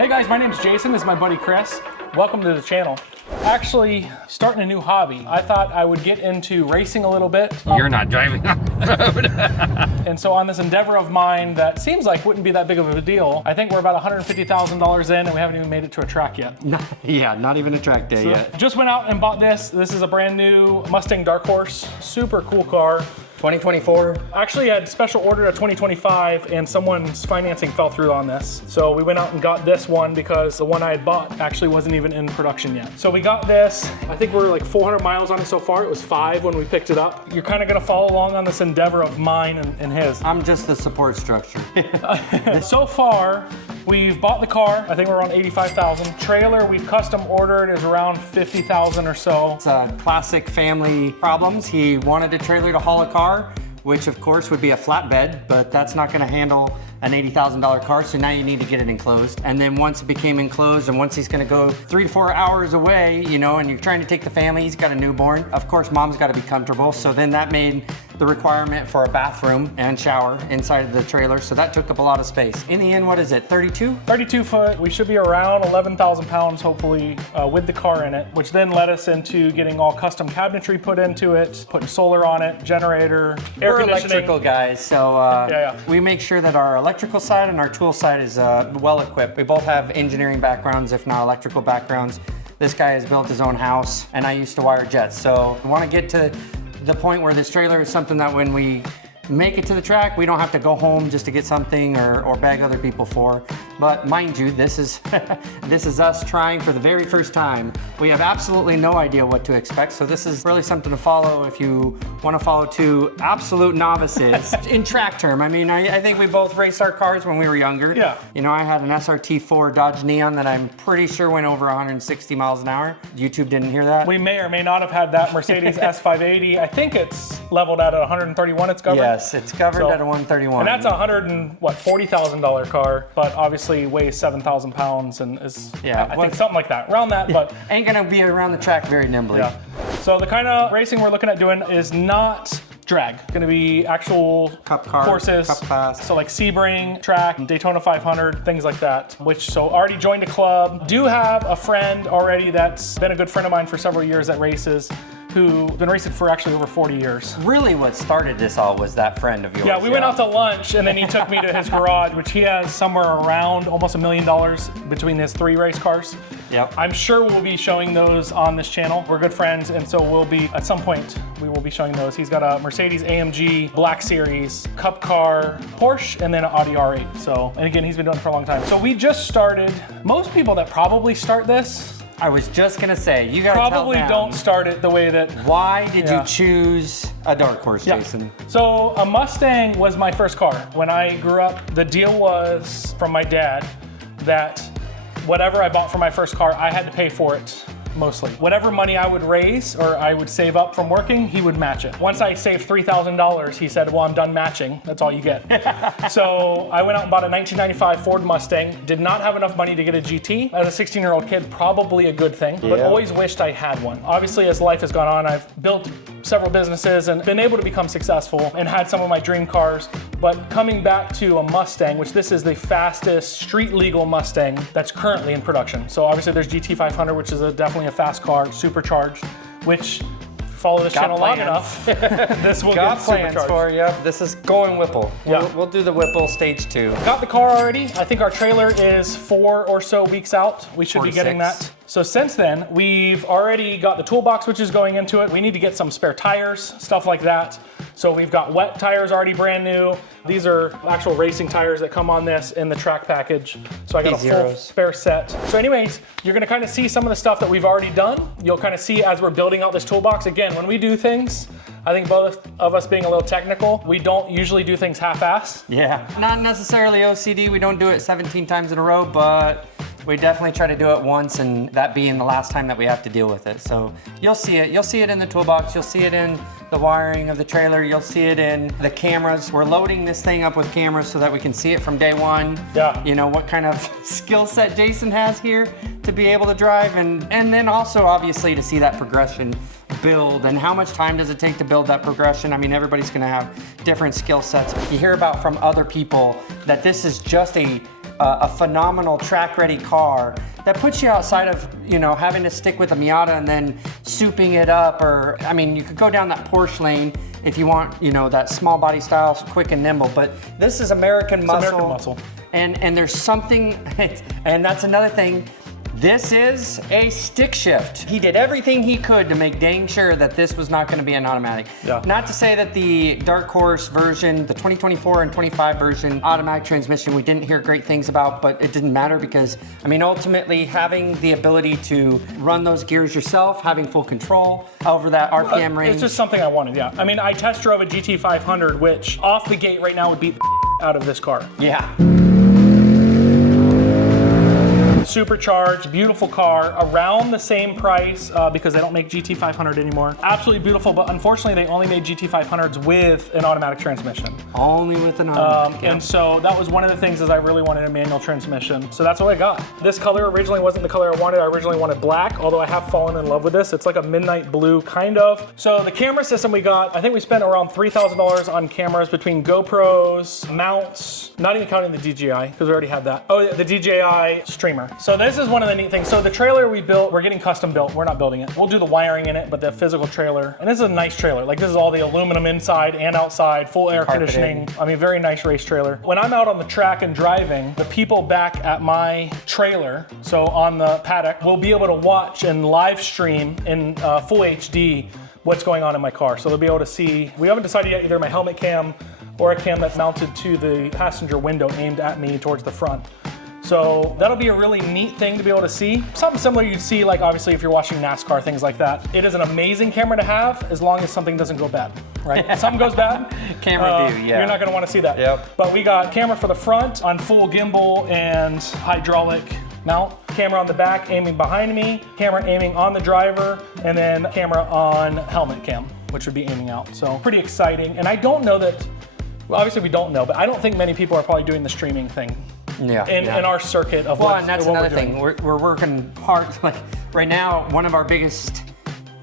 Hey guys, my name's Jason. This is my buddy Chris. Welcome to the channel. Actually, starting a new hobby. I thought I would get into racing a little bit. You're not driving on the road. And so on this endeavor of mine that seems like wouldn't be that big of a deal, I think we're about $150,000 in and we haven't even made it to a track yet. Yeah, not even a track day yet. Just went out and bought this. This is a brand new Mustang Dark Horse. Super cool car. 2024. Actually had special ordered a 2025 and someone's financing fell through on this. So we went out and got this one because the one I had bought actually wasn't even in production yet. So we got this. I think we're like 400 miles on it so far. It was 5 when we picked it up. You're kind of gonna follow along on this endeavor of mine and his. I'm just the support structure. So far, we've bought the car. I think we're around 85,000. Trailer we've custom ordered is around 50,000 or so. It's a classic family problems. He wanted a trailer to haul a car, which of course would be a flatbed, but that's not gonna handle an $80,000 car, so now you need to get it enclosed. And then once it became enclosed and once he's gonna go 3 to 4 hours away, you know, and you're trying to take the family, he's got a newborn. Of course, mom's gotta be comfortable, so then that made the requirement for a bathroom and shower inside of the trailer, so that took up a lot of space. In the end, what is it, 32? 32 foot. We should be around 11,000 pounds, hopefully, with the car in it, which then led us into getting all custom cabinetry put into it, putting solar on it, generator, air We're conditioning. electrical guys, so we make sure that our electrical side and our tool side is well equipped. We both have engineering backgrounds, if not electrical backgrounds. This guy has built his own house, and I used to wire jets. So we want to get to the point where this trailer is something that when we make it to the track, we don't have to go home just to get something or beg other people for. But mind you, this is this is us trying for the very first time. We have absolutely no idea what to expect, so this is really something to follow if you want to follow two absolute novices. In track term, I mean, I think we both raced our cars when we were younger. Yeah. You know, I had an SRT4 Dodge Neon that I'm pretty sure went over 160 miles an hour. YouTube didn't hear that. We may or may not have had that Mercedes S580. I think it's leveled out at 131 it's covered. Yes, it's covered at a 131. And that's a $140,000 car, but obviously weighs 7,000 pounds and is, I think something like that, around that, but. Ain't gonna be around the track very nimbly. Yeah. So the kind of racing we're looking at doing is not drag. Gonna be actual Cup car, courses. Cup class. So like Sebring track, Daytona 500, things like that, which so already joined a club. Do have a friend already that's been a good friend of mine for several years that races, who's been racing for actually over 40 years. Really what started this all was that friend of yours. Yeah, we went out to lunch and then he took me to his garage, which he has somewhere around almost $1 million between his 3 race cars. Yep. I'm sure we'll be showing those on this channel. We're good friends, and so we'll be, at some point, we will be showing those. He's got a Mercedes AMG Black Series, Cup car, Porsche, and then an Audi R8. So, and again, he's been doing it for a long time. So we just started. Most people that probably start this, I was just gonna say, you gotta probably tell them, don't start it the way that. Why did you choose a Dark Horse, Jason? So a Mustang was my first car. When I grew up, the deal was from my dad that whatever I bought for my first car, I had to pay for it. Mostly. Whatever money I would raise or I would save up from working, he would match it. Once I saved $3,000, he said, well, I'm done matching. That's all you get. So I went out and bought a 1995 Ford Mustang. Did not have enough money to get a GT. As a 16-year-old kid, probably a good thing, but always wished I had one. Obviously, as life has gone on, I've built several businesses and been able to become successful and had some of my dream cars. But coming back to a Mustang, which this is the fastest street legal Mustang that's currently in production. So obviously there's GT500, which is definitely a fast car, supercharged, which follow this channel long enough, this will get plans supercharged. for you. This is going Whipple. We'll do the Whipple stage 2. Got the car already. I think our trailer is 4 or so weeks out. We should be getting 6. that. So since then, we've already got the toolbox, which is going into it. We need to get some spare tires, stuff like that. So we've got wet tires already brand new. These are actual racing tires that come on this in the track package. So I got a full spare set. So anyways, you're gonna kind of see some of the stuff that we've already done. You'll kind of see as we're building out this toolbox. Again, when we do things, I think both of us being a little technical, we don't usually do things half-assed. Yeah, not necessarily OCD. We don't do it 17 times in a row, but we definitely try to do it once, and that being the last time that we have to deal with it. So you'll see it. You'll see it in the toolbox. You'll see it in the wiring of the trailer. You'll see it in the cameras. We're loading this thing up with cameras so that we can see it from day one. Yeah. You know, what kind of skill set Jason has here to be able to drive, and then also obviously to see that progression build and how much time does it take to build that progression. I mean, everybody's gonna have different skill sets. You hear about from other people that this is just a a phenomenal track-ready car that puts you outside of, you know, having to stick with a Miata and then souping it up, or, I mean, you could go down that Porsche lane if you want, you know, that small body style, quick and nimble, but this is American muscle. American muscle. And there's something, and that's another thing, this is a stick shift. He did everything he could to make dang sure that this was not gonna be an automatic. Yeah. Not to say that the Dark Horse version, the 2024 and 25 version automatic transmission, we didn't hear great things about, but it didn't matter because, I mean, ultimately having the ability to run those gears yourself, having full control over that RPM range. It's just something I wanted, yeah. I mean, I test drove a GT500, which off the gate right now would beat out of this car. Yeah. Supercharged, beautiful car, around the same price because they don't make GT500 anymore. Absolutely beautiful, but unfortunately they only made GT500s with an automatic transmission. Only with an automatic. And so that was one of the things is I really wanted a manual transmission. So that's what I got. This color originally wasn't the color I wanted. I originally wanted black, although I have fallen in love with this. It's like a midnight blue, kind of. So the camera system we got, I think we spent around $3,000 on cameras between GoPros, mounts, not even counting the DJI, because we already had that. Oh, the DJI streamer. So this is one of the neat things. So the trailer we built, we're getting custom built. We're not building it. We'll do the wiring in it, but the physical trailer. And this is a nice trailer. Like this is all the aluminum inside and outside, full air conditioning. I mean, very nice race trailer. When I'm out on the track and driving, the people back at my trailer, so on the paddock, will be able to watch and live stream in full HD what's going on in my car. So they'll be able to see, we haven't decided yet, either my helmet cam or a cam that's mounted to the passenger window aimed at me towards the front. So that'll be a really neat thing to be able to see. Something similar you'd see, like obviously if you're watching NASCAR, things like that. It is an amazing camera to have as long as something doesn't go bad, right? If something goes bad, camera view, yeah. You're not gonna wanna see that. Yep. But we got camera for the front on full gimbal and hydraulic mount, camera on the back aiming behind me, camera aiming on the driver, and then camera on helmet cam, which would be aiming out. So pretty exciting. And I don't know that, well, obviously we don't know, but I don't think many people are probably doing the streaming thing. Yeah, in our circuit of and that's another thing. We're working hard. Like right now, one of our biggest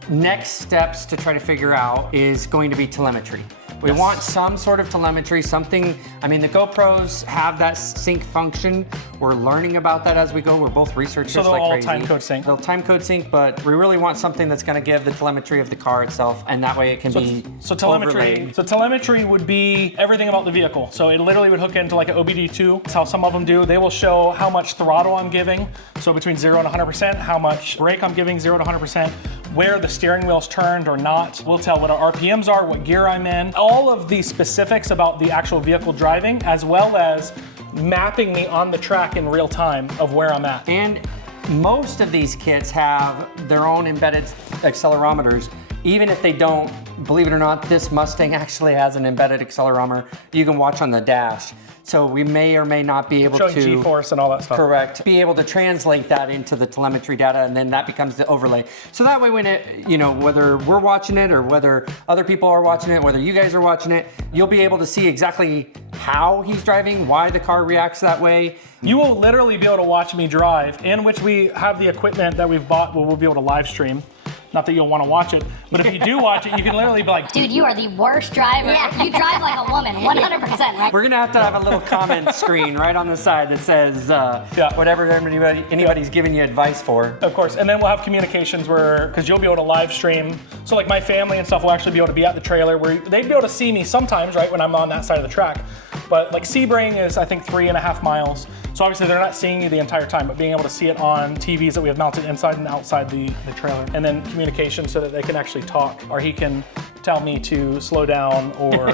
next steps to try to figure out is going to be telemetry. We want some sort of telemetry, something, I mean, the GoPros have that sync function. We're learning about that as we go. We're both researchers so they'll like all crazy. time code sync. They'll time code sync, but we really want something that's gonna give the telemetry of the car itself, and that way it can be overlaid. So telemetry would be everything about the vehicle. So it literally would hook into like an OBD2. That's how some of them do. They will show how much throttle I'm giving. So between 0 and 100%, how much brake I'm giving, 0 to 100%, where the steering wheel's turned or not. We'll tell what our RPMs are, what gear I'm in. All of the specifics about the actual vehicle driving, as well as mapping me on the track in real time of where I'm at. And most of these kits have their own embedded accelerometers. Even if they don't, believe it or not, this Mustang actually has an embedded accelerometer you can watch on the dash. So we may or may not be able showing to G-force and all that stuff. Correct. Be able to translate that into the telemetry data, and then that becomes the overlay. So that way, when it, you know, whether we're watching it or whether other people are watching it, whether you guys are watching it, you'll be able to see exactly how he's driving, why the car reacts that way. You will literally be able to watch me drive, in which we have the equipment that we've bought where we'll be able to live stream. Not that you'll want to watch it, but if you do watch it, you can literally be like, dude, you are the worst driver. Yeah. You drive like a woman, 100%, right? We're gonna have to have a little comment screen right on the side that says whatever anybody's giving you advice for. Of course, and then we'll have communications where, because you'll be able to live stream. So like my family and stuff will actually be able to be at the trailer where they'd be able to see me sometimes, right, when I'm on that side of the track. But like Sebring is, I think, 3.5 miles. So obviously they're not seeing you the entire time, but being able to see it on TVs that we have mounted inside and outside the trailer. And then communication so that they can actually talk, or he can tell me to slow down or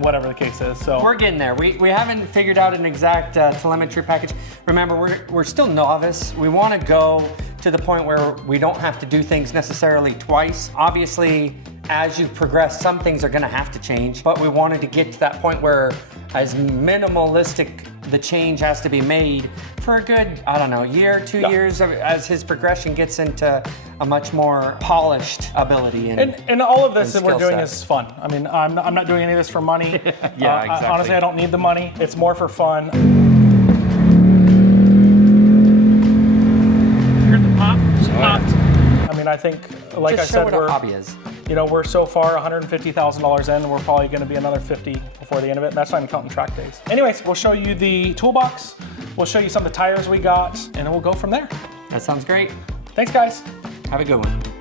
whatever the case is. So we're getting there. We haven't figured out an exact telemetry package. Remember, we're still novice. We want to go to the point where we don't have to do things necessarily twice. Obviously, as you progress, some things are going to have to change, but we wanted to get to that point where as minimalistic the change has to be made for a good, I don't know, year, 2 years as his progression gets into a much more polished ability. And all of this that we're doing is fun. I mean, I'm not doing any of this for money. Yeah, exactly. Honestly, I don't need the money. It's more for fun. Here's the pop. Popped. I mean, I think, like Just I said, show what a hobby is. You know, we're so far $150,000 in, and we're probably gonna be another 50 before the end of it. And that's not even counting track days. Anyways, we'll show you the toolbox. We'll show you some of the tires we got, and then we'll go from there. That sounds great. Thanks, guys. Have a good one.